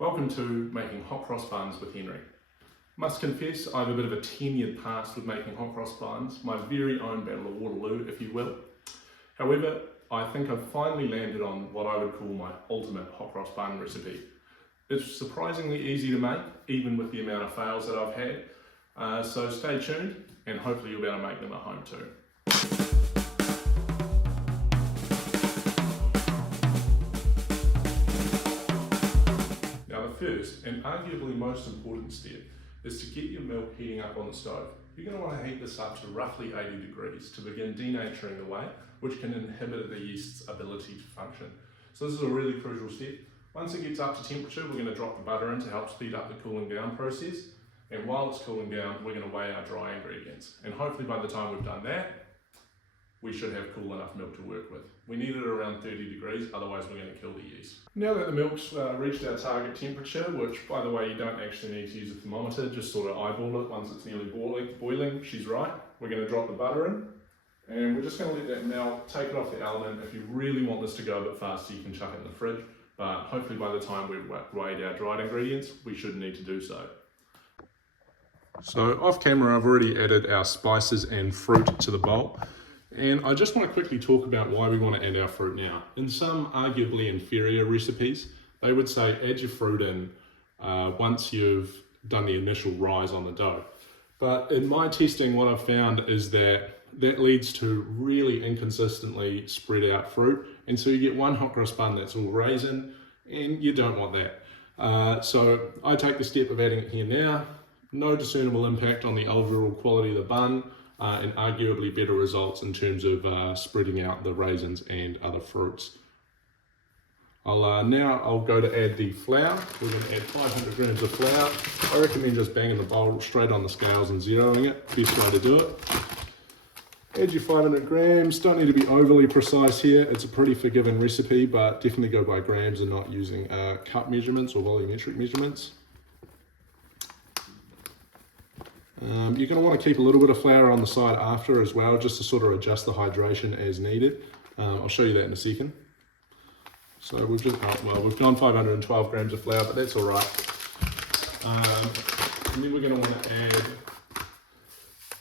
Welcome to making hot cross buns with Henry. Must confess, I have a bit of a tenured past with making hot cross buns, my very own Battle of Waterloo, if you will. However, I think I've finally landed on what I would call my ultimate hot cross bun recipe. It's surprisingly easy to make, even with the amount of fails that I've had. So stay tuned, and hopefully you'll be able to make them at home too. First, and arguably most important step, is to get your milk heating up on the stove. You're going to want to heat this up to roughly 80 degrees to begin denaturing the whey, which can inhibit the yeast's ability to function. So this is a really crucial step. Once it gets up to temperature, we're going to drop the butter in to help speed up the cooling down process. And while it's cooling down, we're going to weigh our dry ingredients. And hopefully by the time we've done that, we should have cool enough milk to work with. We need it around 30 degrees, otherwise we're going to kill the yeast. Now that the milk's reached our target temperature, which by the way you don't actually need to use a thermometer, just sort of eyeball it once it's nearly boiling, she's right. We're going to drop the butter in, and we're just going to let that melt, take it off the element. If you really want this to go a bit faster, you can chuck it in the fridge, but hopefully by the time we've weighed our dried ingredients, we shouldn't need to do so. So off camera, I've already added our spices and fruit to the bowl. And I just want to quickly talk about why we want to add our fruit now. In some arguably inferior recipes, they would say add your fruit in once you've done the initial rise on the dough. But in my testing, what I've found is that leads to really inconsistently spread out fruit. And so you get one hot cross bun that's all raisin, and you don't want that. So I take the step of adding it here now. No discernible impact on the overall quality of the bun. And arguably better results in terms of spreading out the raisins and other fruits. Now I'll go to add the flour. We're going to add 500 grams of flour. I recommend just banging the bowl straight on the scales and zeroing it. Best way to do it. Add your 500 grams. Don't need to be overly precise here. It's a pretty forgiving recipe, but definitely go by grams and not using cup measurements or volumetric measurements. You're going to want to keep a little bit of flour on the side after as well, just to sort of adjust the hydration as needed. I'll show you that in a second. So we've gone 512 grams of flour, but that's all right. And then we're going to want to add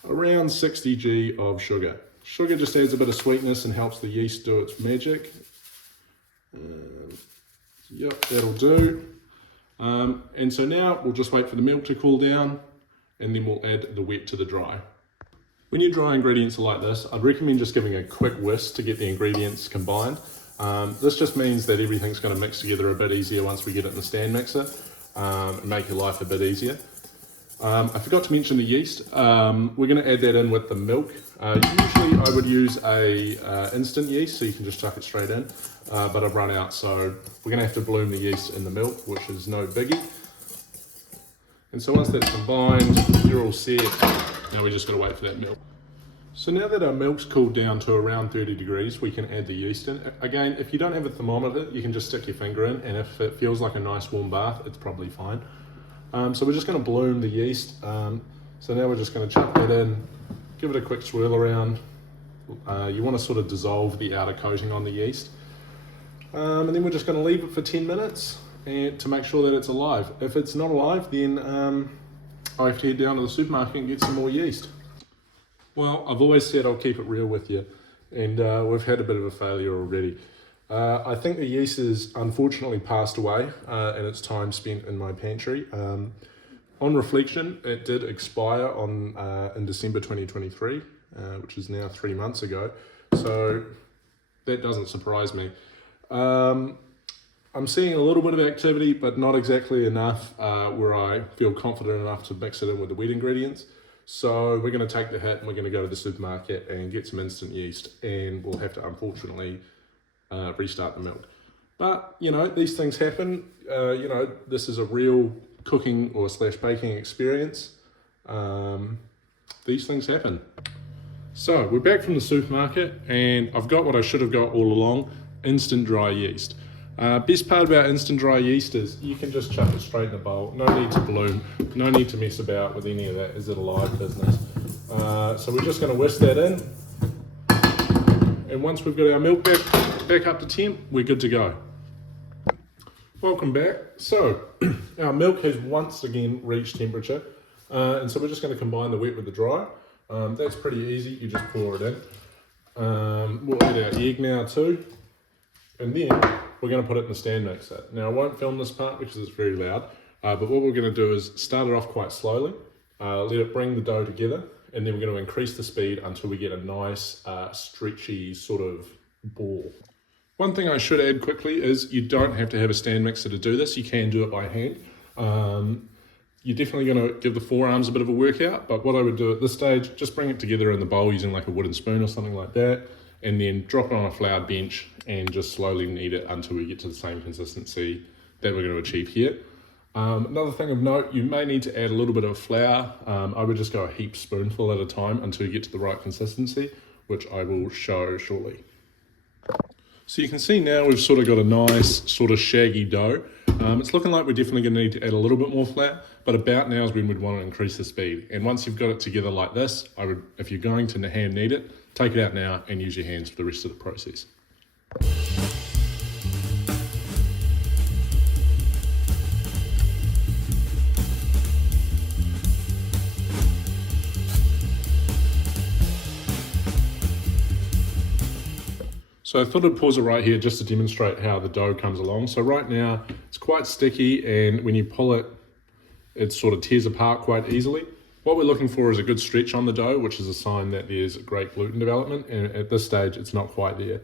around 60 g of sugar. Sugar just adds a bit of sweetness and helps the yeast do its magic. Yep, that'll do. And so now we'll just wait for the milk to cool down, and then we'll add the wet to the dry. When your dry ingredients are like this, I'd recommend just giving a quick whisk to get the ingredients combined. This just means that everything's going to mix together a bit easier once we get it in the stand mixer, and make your life a bit easier. I forgot to mention the yeast. We're going to add that in with the milk. Usually I would use a instant yeast, so you can just chuck it straight in, but I've run out, so we're going to have to bloom the yeast in the milk, which is no biggie. And so once that's combined, you're all set. Now we just got to wait for that milk. So now that our milk's cooled down to around 30 degrees, we can add the yeast in. Again, if you don't have a thermometer, you can just stick your finger in, and if it feels like a nice warm bath, it's probably fine. So we're just going to bloom the yeast. So now we're just going to chuck that in, give it a quick swirl around. You want to sort of dissolve the outer coating on the yeast. And then we're just going to leave it for 10 minutes. And to make sure that it's alive. If it's not alive, then I have to head down to the supermarket and get some more yeast. Well, I've always said I'll keep it real with you, and we've had a bit of a failure already. I think the yeast has unfortunately passed away, and it's time spent in my pantry. On reflection, it did expire in December 2023, which is now 3 months ago, so that doesn't surprise me. I'm seeing a little bit of activity, but not exactly enough where I feel confident enough to mix it in with the wet ingredients. So we're going to take the hit and we're going to go to the supermarket and get some instant yeast, and we'll have to unfortunately restart the milk. But, you know, these things happen. You know, this is a real cooking or / baking experience. These things happen. So we're back from the supermarket, and I've got what I should have got all along, instant dry yeast. Best part about instant dry yeast is you can just chuck it straight in the bowl. No need to bloom, no need to mess about with any of that. Is it a live business? So we're just going to whisk that in, and once we've got our milk back up to temp, we're good to go. Welcome back. So our milk has once again reached temperature, and so we're just going to combine the wet with the dry. That's pretty easy, you just pour it in. We'll add our egg now too, and then we're going to put it in the stand mixer. Now I won't film this part because it's very loud, but what we're going to do is start it off quite slowly, let it bring the dough together, and then we're going to increase the speed until we get a nice stretchy sort of ball. One thing I should add quickly is you don't have to have a stand mixer to do this. You can do it by hand. You're definitely going to give the forearms a bit of a workout, but what I would do at this stage, just bring it together in the bowl using like a wooden spoon or something like that, and then drop it on a floured bench and just slowly knead it until we get to the same consistency that we're going to achieve here. Another thing of note, you may need to add a little bit of flour. I would just go a heaped spoonful at a time until you get to the right consistency, which I will show shortly. So you can see now we've sort of got a nice sort of shaggy dough. It's looking like we're definitely going to need to add a little bit more flour, but about now is when we'd want to increase the speed. And once you've got it together like this, if you're going to hand knead it, take it out now and use your hands for the rest of the process. So I thought I'd pause it right here just to demonstrate how the dough comes along. So right now it's quite sticky, and when you pull it, it sort of tears apart quite easily. What we're looking for is a good stretch on the dough, which is a sign that there's great gluten development, and at this stage it's not quite there.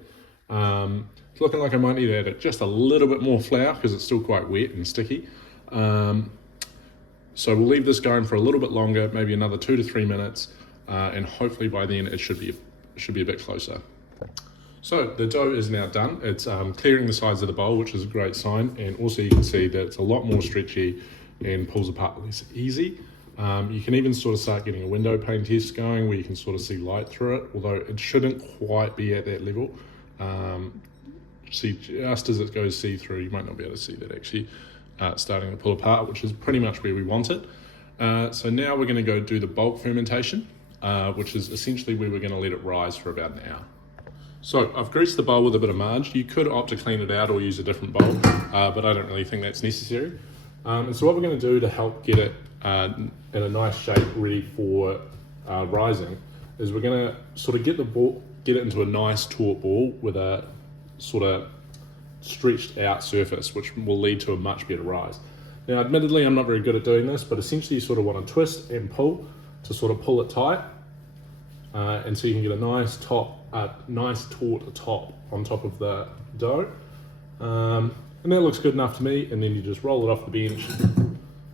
It's looking like I might need to add just a little bit more flour because it's still quite wet and sticky. So we'll leave this going for a little bit longer, maybe another 2 to 3 minutes, and hopefully by then it should be a bit closer. So the dough is now done. It's clearing the sides of the bowl, which is a great sign. And also you can see that it's a lot more stretchy and pulls apart less easy. You can even sort of start getting a window pane test going where you can sort of see light through it, although it shouldn't quite be at that level. See, just as it goes see-through, you might not be able to see that actually starting to pull apart, which is pretty much where we want it. So now we're going to go do the bulk fermentation, which is essentially where we're going to let it rise for about an hour. So I've greased the bowl with a bit of marge. You could opt to clean it out or use a different bowl, but I don't really think that's necessary. And so what we're going to do to help get it in a nice shape ready for rising is we're going to sort of get it into a nice taut ball with a sort of stretched out surface, which will lead to a much better rise. Now, admittedly, I'm not very good at doing this, but essentially you sort of want to twist and pull to sort of pull it tight. And so you can get a nice taut top on top of the dough. And that looks good enough to me, and then you just roll it off the bench,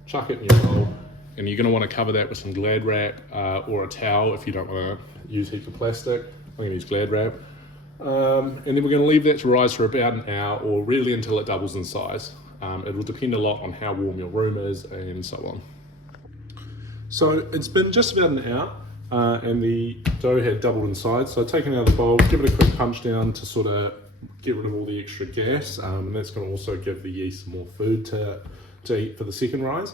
chuck it in your bowl, and you're going to want to cover that with some Glad wrap or a towel if you don't want to use heaps of plastic. I'm going to use Glad wrap. And then we're going to leave that to rise for about an hour, or really until it doubles in size. It will depend a lot on how warm your room is and so on. So it's been just about an hour. And the dough had doubled in size, so I've taken it out of the bowl, give it a quick punch down to sort of get rid of all the extra gas, and that's going to also give the yeast some more food to eat for the second rise.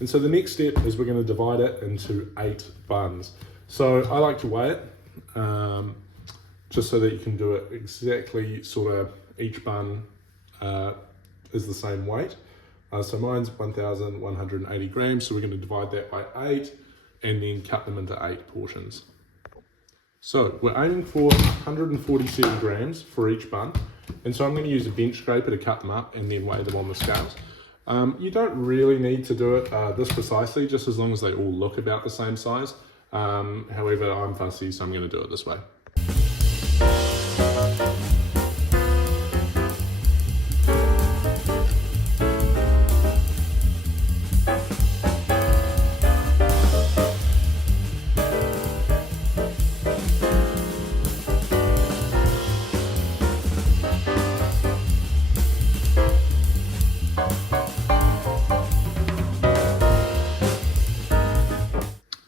And so the next step is we're going to divide it into 8 buns. So I like to weigh it, just so that you can do it exactly, sort of each bun is the same weight. So mine's 1,180 grams, so we're going to divide that by 8. And then cut them into 8 portions. So we're aiming for 147 grams for each bun. And so I'm going to use a bench scraper to cut them up and then weigh them on the scales. You don't really need to do it this precisely, just as long as they all look about the same size. However, I'm fussy, so I'm going to do it this way.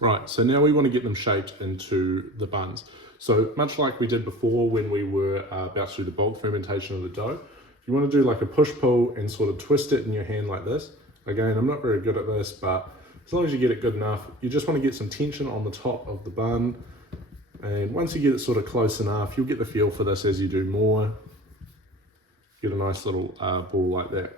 Right, so now we want to get them shaped into the buns. So much like we did before when we were about to do the bulk fermentation of the dough, you want to do like a push-pull and sort of twist it in your hand like this. Again, I'm not very good at this, but as long as you get it good enough, you just want to get some tension on the top of the bun. And once you get it sort of close enough, you'll get the feel for this as you do more. Get a nice little ball like that.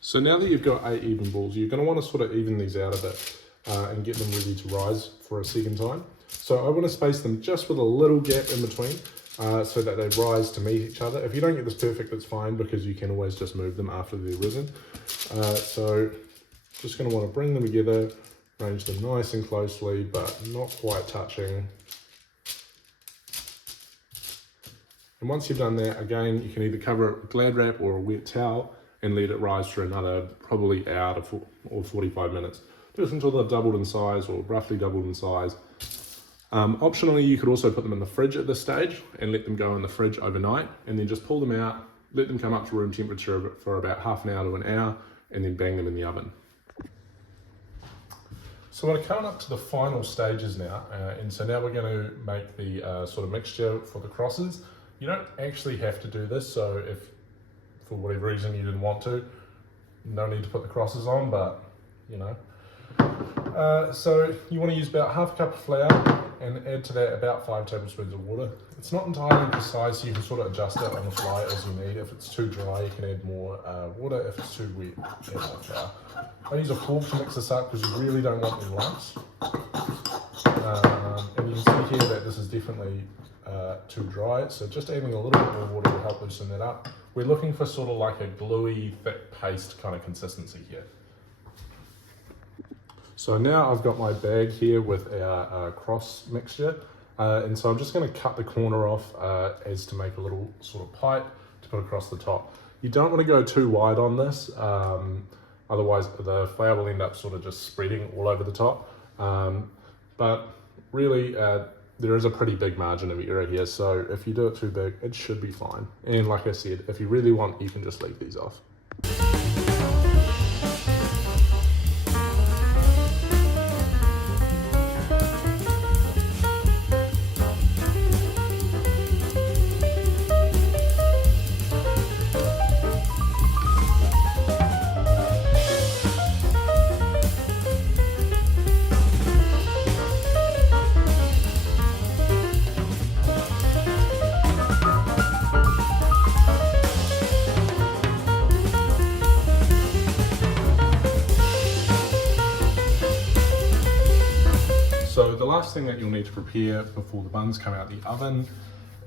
So now that you've got 8 even balls, you're going to want to sort of even these out a bit and get them ready to rise for a second time. So I want to space them just with a little gap in between so that they rise to meet each other. If you don't get this perfect, that's fine, because you can always just move them after they're risen. So just going to want to bring them together, arrange them nice and closely, but not quite touching. And once you've done that, again, you can either cover it with Glad wrap or a wet towel and let it rise for another probably hour or 45 minutes, just until they've doubled in size or roughly doubled in size. Optionally, you could also put them in the fridge at this stage and let them go in the fridge overnight, and then just pull them out, let them come up to room temperature for about half an hour to an hour, and then bang them in the oven. So we're coming up to the final stages now, and so now we're going to make the sort of mixture for the crosses. You don't actually have to do this, so if for whatever reason you didn't want to, no need to put the crosses on, but you know. So you want to use about half a cup of flour and add to that about 5 tablespoons of water. It's not entirely precise, so you can sort of adjust it on the fly as you need. If it's too dry, you can add more water. If it's too wet, add more flour. I use a fork to mix this up because you really don't want any lumps. And you can see here that this is definitely too dry, so just adding a little bit more water will help loosen that up. We're looking for sort of like a gluey, thick paste kind of consistency here. So now I've got my bag here with our cross mixture, and so I'm just going to cut the corner off as to make a little sort of pipe to put across the top. You don't want to go too wide on this, otherwise the flour will end up sort of just spreading all over the top. But really, there is a pretty big margin of error here, so if you do it too big, it should be fine. And like I said, if you really want, you can just leave these off. So the last thing that you'll need to prepare before the buns come out the oven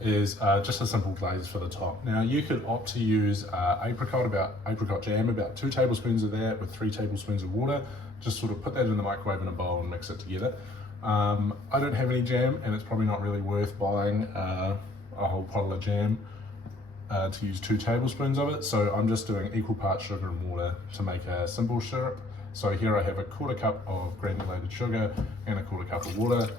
is just a simple glaze for the top. Now you could opt to use apricot jam, about 2 tablespoons of that with 3 tablespoons of water. Just sort of put that in the microwave in a bowl and mix it together. I don't have any jam, and it's probably not really worth buying a whole bottle of jam to use 2 tablespoons of it. So I'm just doing equal parts sugar and water to make a simple syrup. So here I have a 1/4 cup of granulated sugar and a 1/4 cup of water.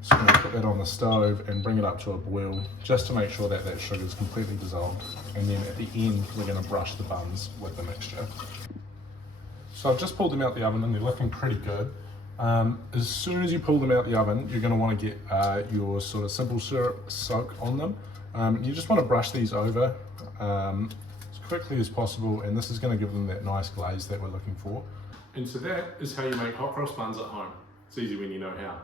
So I'm going to put that on the stove and bring it up to a boil just to make sure that that sugar is completely dissolved. And then at the end, we're going to brush the buns with the mixture. So I've just pulled them out the oven and they're looking pretty good. As soon as you pull them out the oven, you're going to want to get your sort of simple syrup soak on them. You just want to brush these over as quickly as possible, and this is going to give them that nice glaze that we're looking for. And so that is how you make hot cross buns at home. It's easy when you know how.